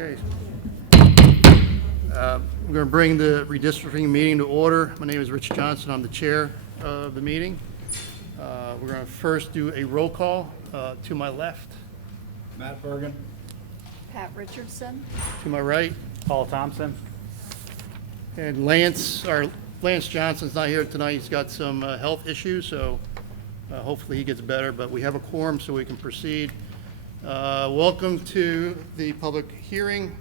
Okay. We're going to bring the redistricting meeting to order. My name is Rich Johnson. I'm the chair of the meeting. We're going to first do a roll call. To my left, Matt Bergen. Pat Richardson. to my right, Paul Thompson. and Lance Johnson's not here tonight. He's got some health issues, so hopefully he gets better, but we have a quorum so we can proceed. Welcome to the public hearing.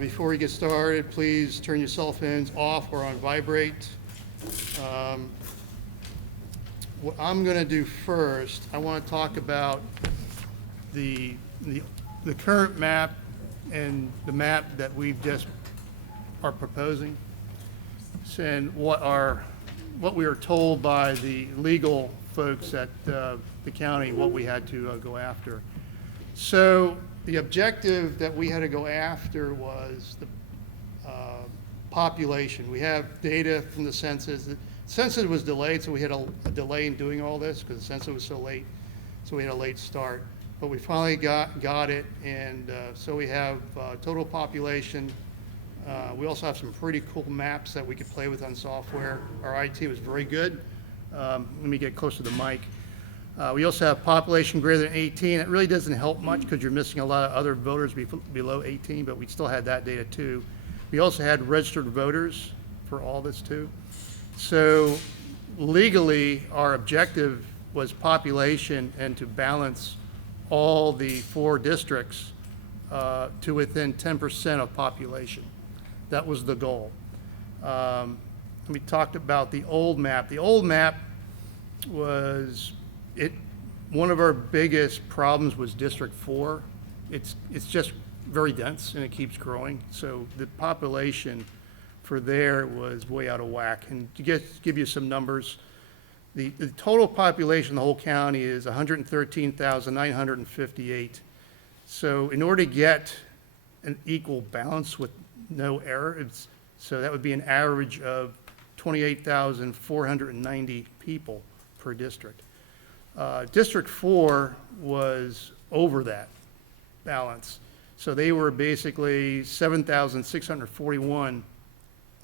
Before we get started, please turn your cell phones off or on vibrate. What I'm going to do first, I want to talk about the current map and the map that we've just are proposing, and what we were told by the legal folks at the county, what we had to go after. So the objective that we had to go after was the population. We have data from the census. The census was delayed, so we had a delay in doing all this because the census was so late. So we had a late start. But we finally got it, and so we have total population. We also have some pretty cool maps that we could play with on software. Our IT was very good. Let me get closer to the mic. We also have population greater than 18. It really doesn't help much because you're missing a lot of other voters below 18, but we still had that data too. We also had registered voters for all this too. So legally, our objective was population and to balance all the 4 districts to within 10% of population. That was the goal. We talked about the old map. The old map was one of our biggest problems was District 4. It's just very dense and it keeps growing. So the population for there was way out of whack. And to give you some numbers, the total population of the whole county is 113,958. So in order to get an equal balance with no error, so that would be an average of 28,490 people per district. District 4 was over that balance. So they were basically 7,641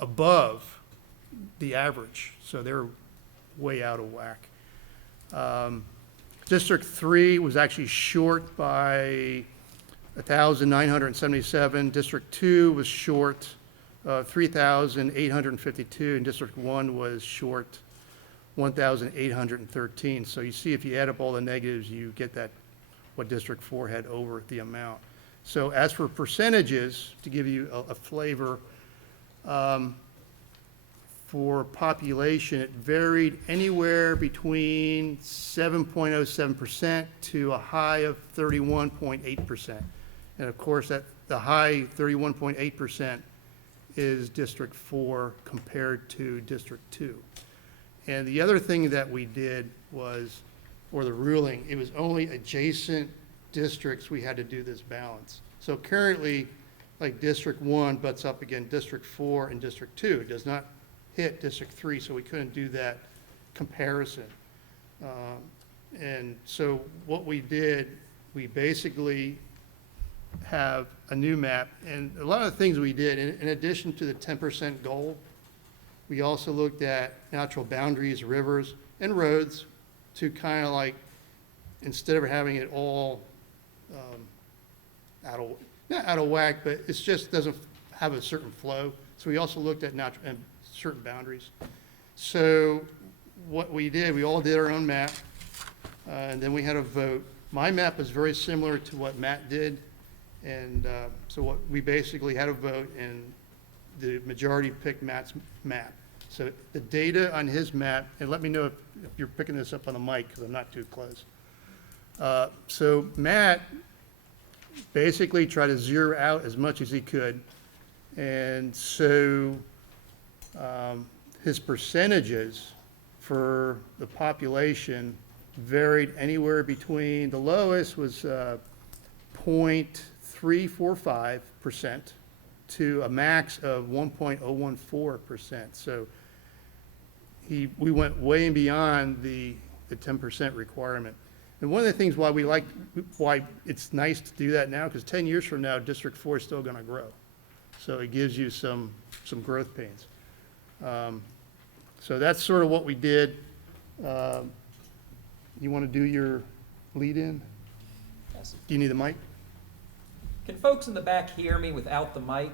above the average. So they're way out of whack. District 3 was actually short by 1,977. District 2 was short 3,852, and District 1 was short 1,813. So you see, if you add up all the negatives, you get that what District 4 had over the amount. So as for percentages, to give you a flavor, for population, it varied anywhere between 7.07% to a high of 31.8%. And of course, the high 31.8% is District 4 compared to District 2. And the other thing that we did was, for the ruling, it was only adjacent districts we had to do this balance. So currently, like District 1 butts up against District 4 and District 2. It does not hit District 3, so we couldn't do that comparison. And so what we did, we basically have a new map. And a lot of the things we did, in addition to the 10% goal, we also looked at natural boundaries, rivers, and roads to kind of like, instead of having it all not out of whack, but it just doesn't have a certain flow. So we also looked at natural and certain boundaries. So what we did, we all did our own map, and then we had a vote. My map is very similar to what Matt did, and so what we basically had a vote, and the majority picked Matt's map. So the data on his map, and let me know if you're picking this up on the mic because I'm not too close. So Matt basically tried to zero out as much as he could, and so his percentages for the population varied anywhere between, the lowest was 0.345% to a max of 1.014%. So we went way beyond the 10% requirement. And one of the things why it's nice to do that now, because 10 years from now, District 4 is still going to grow. So it gives you some growth pains. So that's sort of what we did. You want to do your lead-in? Yes. Do you need the mic? Can folks in the back hear me without the mic?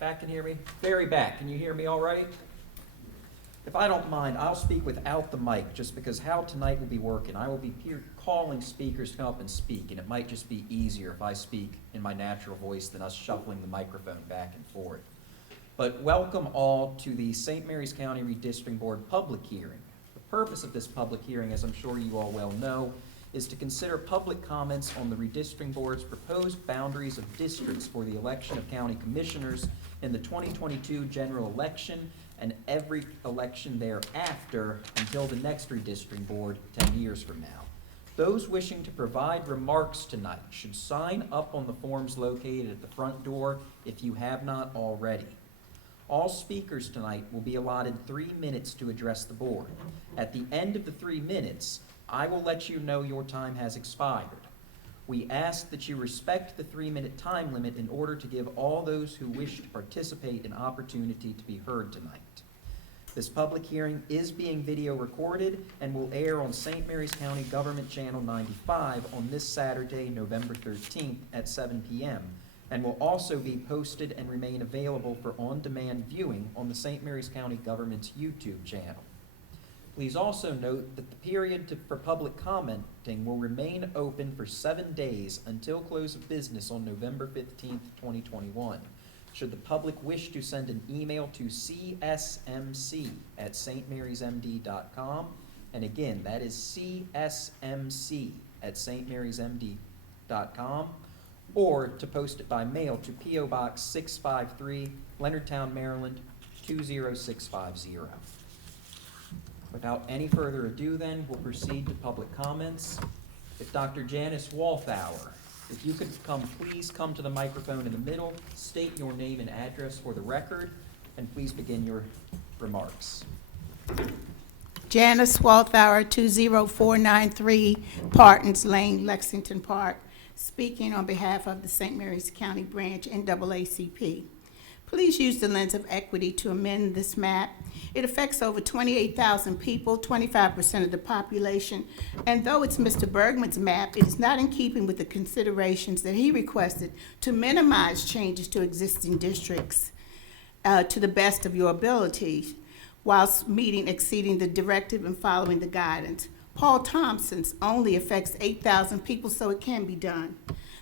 Back can hear me? Very back, can you hear me all right? If I don't mind, I'll speak without the mic, just because how tonight will be working. I will be calling speakers to come up and speak, and it might just be easier if I speak in my natural voice than us shuffling the microphone back and forth. But welcome all to the St. Mary's County Redistricting Board public hearing. The purpose of this public hearing, as I'm sure you all well know, is to consider public comments on the Redistricting Board's proposed boundaries of districts for the election of county commissioners in the 2022 general election and every election thereafter until the next Redistricting Board 10 years from now. Those wishing to provide remarks tonight should sign up on the forms located at the front door if you have not already. All speakers tonight will be allotted 3 minutes to address the board. At the end of the 3 minutes, I will let you know your time has expired. We ask that you respect the 3-minute time limit in order to give all those who wish to participate an opportunity to be heard tonight. This public hearing is being video recorded and will air on St. Mary's County Government Channel 95 on this Saturday, November 13th at 7 p.m. and will also be posted and remain available for on-demand viewing on the St. Mary's County Government's YouTube channel. Please also note that the period for public commenting will remain open for 7 days until close of business on November 15th, 2021. Should the public wish to send an email to csmc@stmarysmd.com, and again, that is csmc@stmarysmd.com, or to post it by mail to P.O. Box 653, Leonardtown, Maryland, 20650. Without any further ado then, we'll proceed to public comments. If Dr. Janice Walthour, if you could please come to the microphone in the middle, state your name and address for the record, and please begin your remarks. Janice Walthour, 20493 Partons Lane, Lexington Park, speaking on behalf of the St. Mary's County Branch NAACP. Please use the lens of equity to amend this map. It affects over 28,000 people, 25% of the population, and though it's Mr. Bergman's map, it is not in keeping with the considerations that he requested to minimize changes to existing districts to the best of your ability, whilst exceeding the directive and following the guidance. Paul Thompson's only affects 8,000 people, so it can be done.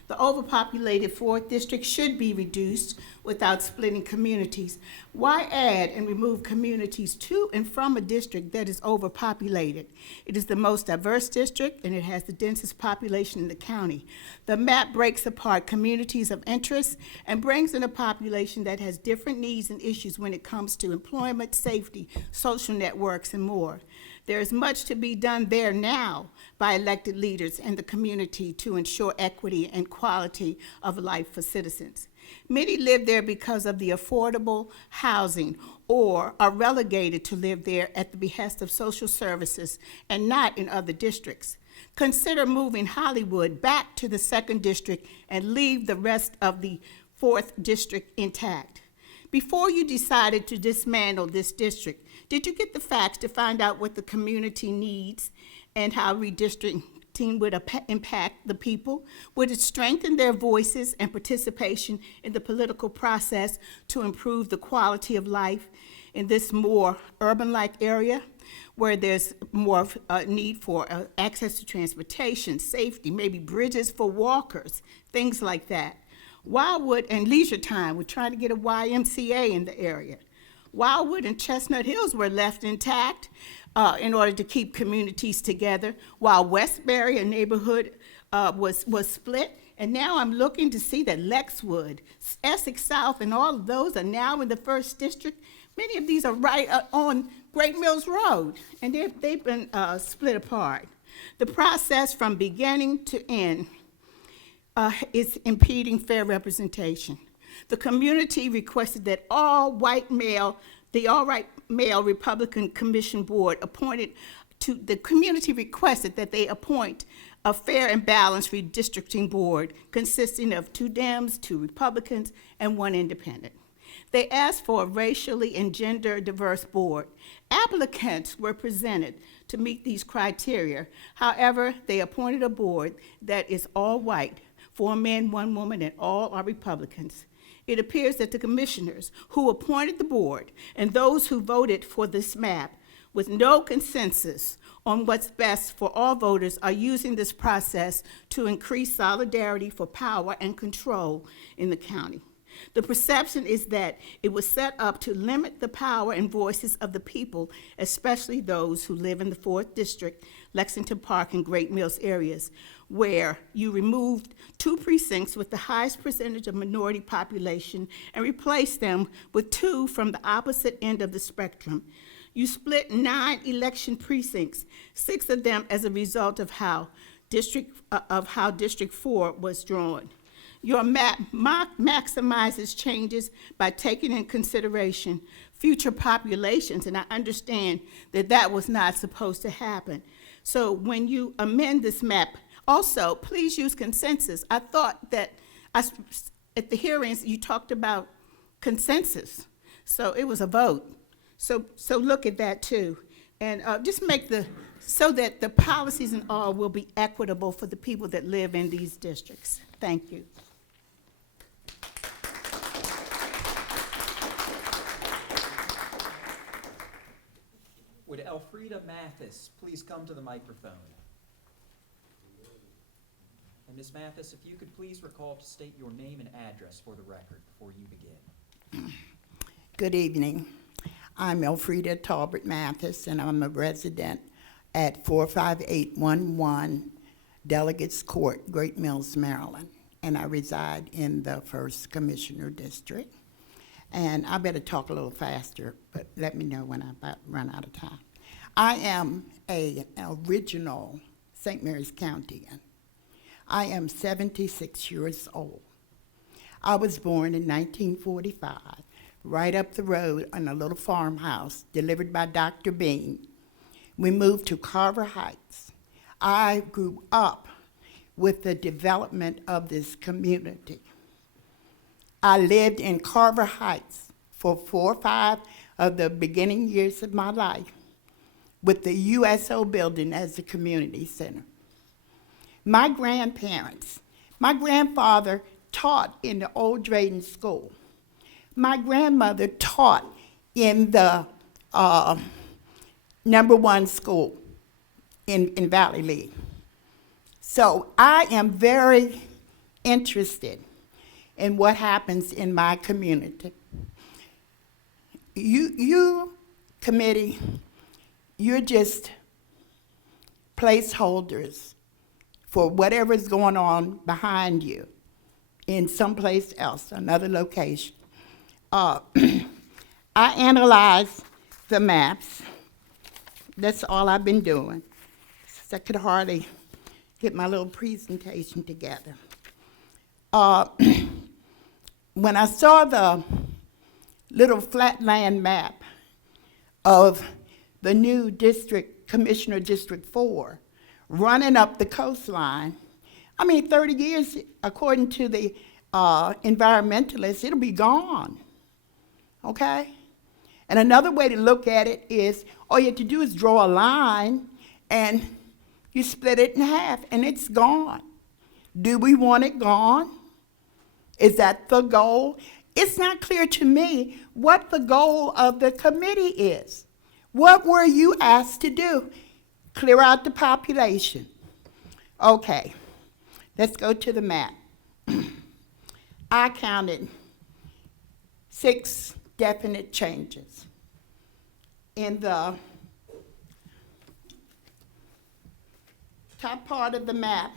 The overpopulated 4th district should be reduced without splitting communities. Why add and remove communities to and from a district that is overpopulated? It is the most diverse district and it has the densest population in the county. The map breaks apart communities of interest and brings in a population that has different needs and issues when it comes to employment, safety, social networks, and more. There is much to be done there now by elected leaders and the community to ensure equity and quality of life for citizens. Many live there because of the affordable housing or are relegated to live there at the behest of social services and not in other districts. Consider moving Hollywood back to the 2nd district and leave the rest of the 4th district intact. Before you decided to dismantle this district, did you get the facts to find out what the community needs and how redistricting would impact the people? Would it strengthen their voices and participation in the political process to improve the quality of life in this more urban-like area where there's more need for access to transportation, safety, maybe bridges for walkers, things like that? Wildwood and Leisure Time, we're trying to get a YMCA in the area. Wildwood and Chestnut Hills were left intact in order to keep communities together, while Westbury, a neighborhood, was split. And now I'm looking to see that Lexwood, Essex South, and all of those are now in the 1st district. Many of these are right on Great Mills Road, and they've been split apart. The process from beginning to end is impeding fair representation. The community requested that the all-white male Republican Commission Board appointed the community requested that they appoint a fair and balanced redistricting board consisting of 2 Dems, 2 Republicans, and 1 independent. They asked for a racially and gender diverse board. Applicants were presented to meet these criteria. However, they appointed a board that is all white, 4 men, 1 woman, and all are Republicans. It appears that the commissioners who appointed the board and those who voted for this map with no consensus on what's best for all voters are using this process to increase solidarity for power and control in the county. The perception is that it was set up to limit the power and voices of the people, especially those who live in the 4th District, Lexington Park, and Great Mills areas, where you removed 2 precincts with the highest percentage of minority population and replaced them with 2 from the opposite end of the spectrum. You split 9 election precincts, 6 of them as a result of how District 4 was drawn. Your map maximizes changes by taking in consideration future populations, and I understand that that was not supposed to happen. So when you amend this map, also, please use consensus. I thought that at the hearings, you talked about consensus, so it was a vote. So look at that too. And just make so that the policies and all will be equitable for the people that live in these districts. Thank you. Would Elfrida Mathis please come to the microphone? And Ms. Mathis, if you could please recall to state your name and address for the record before you begin. Good evening. I'm Elfrida Talbert Mathis, and I'm a resident at 45811 Delegates Court, Great Mills, Maryland. And I reside in the 1st Commissioner District. And I better talk a little faster, but let me know when I about run out of time. I am an original St. Mary's Countian. I am 76 years old. I was born in 1945, right up the road in a little farmhouse delivered by Dr. Bean. We moved to Carver Heights. I grew up with the development of this community. I lived in Carver Heights for 4 or 5 of the beginning years of my life with the USO building as the community center. My grandparents, my grandfather taught in the old Drayton School. My grandmother taught in the #1 school in Valley Lee. So I am very interested in what happens in my community. You committee, you're just placeholders for whatever's going on behind you in someplace else, another location. I analyze the maps. That's all I've been doing. So I could hardly get my little presentation together. When I saw the little flatland map of the new district, Commissioner District 4, running up the coastline, 30 years, according to the environmentalists, it'll be gone, okay? And another way to look at it is, all you have to do is draw a line, and you split it in half, and it's gone. Do we want it gone? Is that the goal? It's not clear to me what the goal of the committee is. What were you asked to do? Clear out the population. Okay, let's go to the map. I counted 6 definite changes. In the top part of the map,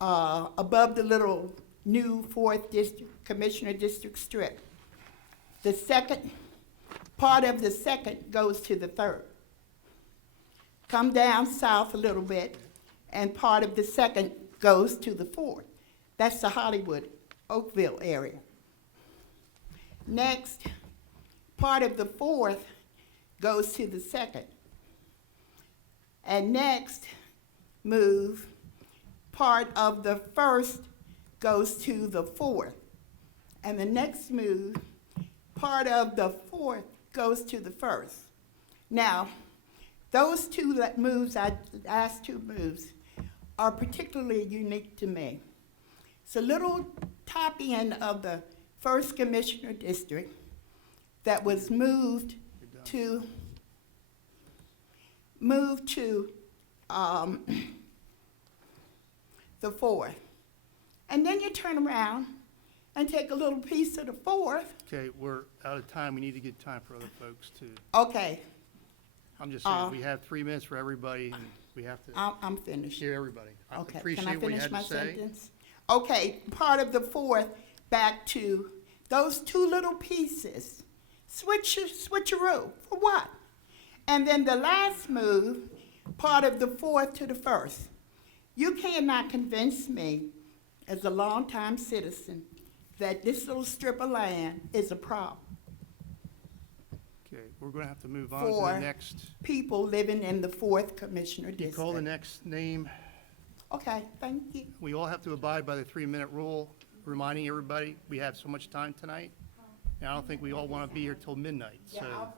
above the little new 4th District, Commissioner District strip, the second part of the second goes to the 3rd. Come down south a little bit, and part of the second goes to the 4th. That's the Hollywood, Oakville area. Next, part of the 4th goes to the 2nd. And next move, part of the first goes to the fourth. And the next move, part of the fourth goes to the first. Now, those two last two moves are particularly unique to me. It's a little top end of the first commissioner district that was moved to the fourth. And then you turn around and take a little piece of the fourth. Okay, we're out of time. We need to get time for other folks too. Okay, I'm just saying, we have 3 minutes for everybody and we have to I'm finished. hear everybody. I Okay, can I appreciate what you finish had my to say. sentence? Okay, part of the fourth back to those two little pieces. Switcheroo, for what? And then the last move, part of the fourth to the first. You cannot convince me, as a longtime citizen, that this little strip of land is a problem Okay, we're gonna have to move on to For- the next. people living in the fourth commissioner You district. call the next name. Okay, thank you. We all have to abide by the 3-minute rule, reminding everybody we have so much time tonight. And I don't think we all want to be here till midnight, Yeah, so.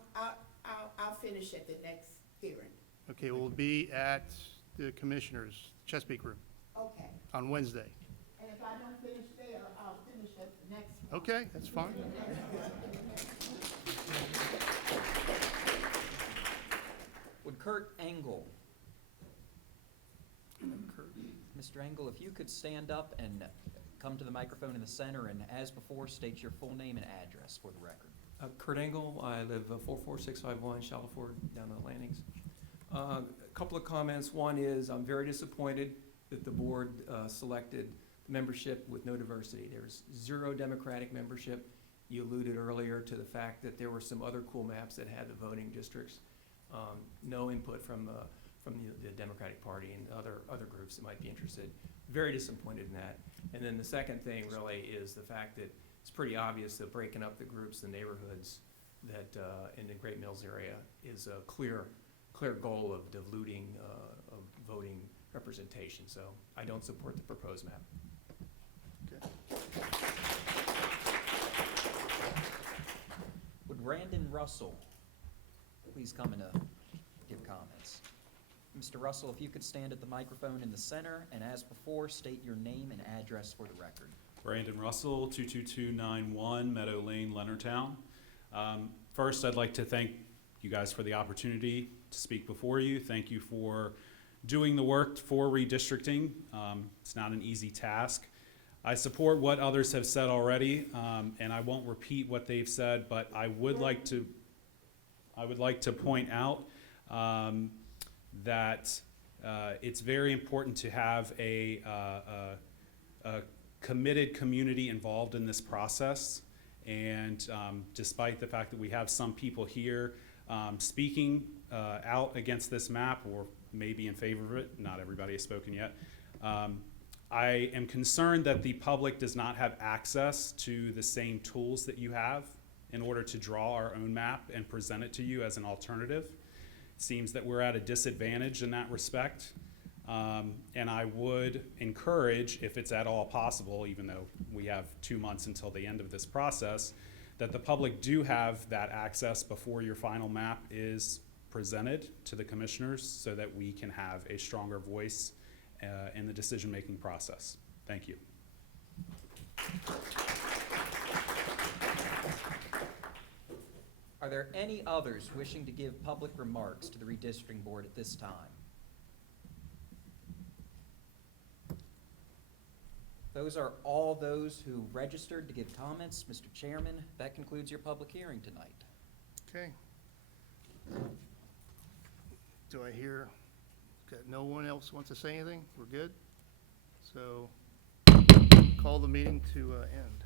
I'll finish at the next hearing. Okay, we'll be at the Commissioners, Chesapeake Room, Okay, on Wednesday. and if I don't finish there, I'll finish at the next one. Okay, that's fine. Would Kurt Engel, Mr. Engel, if you could stand up and come to the microphone in the center and, as before, state your full name and address for the record. Kurt Engel, I live 44651 Shalford down in the Landings. A couple of comments. One is I'm very disappointed that the board selected membership with no diversity. There's 0 Democratic membership. You alluded earlier to the fact that there were some other cool maps that had the voting districts. No input from the Democratic Party and other groups that might be interested. Very disappointed in that. And then the second thing really is the fact that it's pretty obvious that breaking up the groups, the neighborhoods that in the Great Mills area is a clear goal of diluting of voting representation. So I don't support the proposed map. Okay. Would Brandon Russell please come and give comments? Mr. Russell, if you could stand at the microphone in the center, and as before, state your name and address for the record. Brandon Russell, 22291 Meadow Lane, Leonardtown. First, I'd like to thank you guys for the opportunity to speak before you. Thank you for doing the work for redistricting. It's not an easy task. I support what others have said already, and I won't repeat what they've said, but I would like to point out that it's very important to have a committed community involved in this process. And despite the fact that we have some people here speaking out against this map or maybe in favor of it, not everybody has spoken yet, I am concerned that the public does not have access to the same tools that you have in order to draw our own map and present it to you as an alternative. It seems that we're at a disadvantage in that respect. And I would encourage, if it's at all possible, even though we have 2 months until the end of this process, that the public do have that access before your final map is presented to the commissioners so that we can have a stronger voice in the decision-making process. Thank you. Are there any others wishing to give public remarks to the redistricting board at this time? Those are all those who registered to give comments. Mr. Chairman, that concludes your public hearing tonight. Okay. Do I hear, okay, no one else wants to say anything? We're good? So, call the meeting to end.